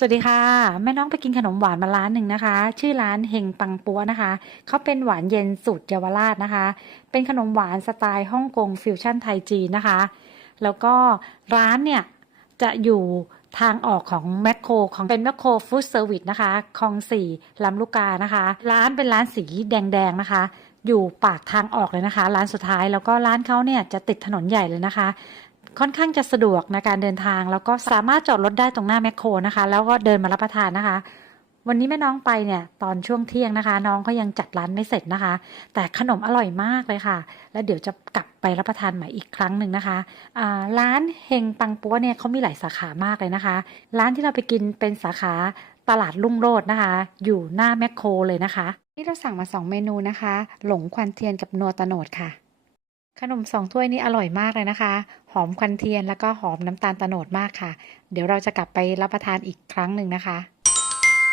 สวัสดีค่ะ แม่น้องไปกินขนมหวานมาร้านหนึ่งนะคะ ชื่อร้านเฮงปังปัวนะคะเขาเป็นหวานเย็นสูตรเยาวราชนะคะ เป็นขนมหวานสไตล์ฮ่องกงฟิวชั่นไทยจีนนะคะ แล้วก็ร้านเนี่ยจะอยู่ทางออกของแมคโครของเป็นแมคโครฟู้ดเซอร์วิสนะคะคลองสี่ลำลูกกานะคะ ร้านเป็นร้านสีแดงๆนะคะ อยู่ปากทางออกเลยนะคะ ร้านสุดท้ายแล้วก็ร้านเขาเนี่ยจะติดถนนใหญ่เลยนะคะ ค่อนข้างจะสะดวกในการเดินทาง แล้วก็สามารถจอดรถได้ตรงหน้าแมคโครนะคะ แล้วก็เดินมารับประทานนะคะ วันนี้แม่น้องไปเนี่ยตอนช่วงเที่ยงนะคะ น้องก็ยังจัดร้านไม่เสร็จนะคะ แต่ขนมอร่อยมากเลยค่ะ แล้วเดี๋ยวจะกลับไปรับประทานใหม่อีกครั้งหนึ่งนะคะอ่าร้านเฮงปังปัวเนี่ยเขามีหลายสาขามากเลยนะคะ ร้านที่เราไปกินเป็นสาขาตลาดลุ่งโรดนะคะ อยู่หน้าแมคโครเลยนะคะ นี่เราสั่งมาสองเมนูนะคะ หลงควันเทียนกับนัวตะโนดค่ะ ขนมสองถ้วยนี้อร่อยมากเลยนะคะ หอมควันเทียนแล้วก็หอมน้ำตาลตะโนดมากค่ะ เดี๋ยวเราจะกลับไปรับประทานอีกครั้งหนึ่งนะคะ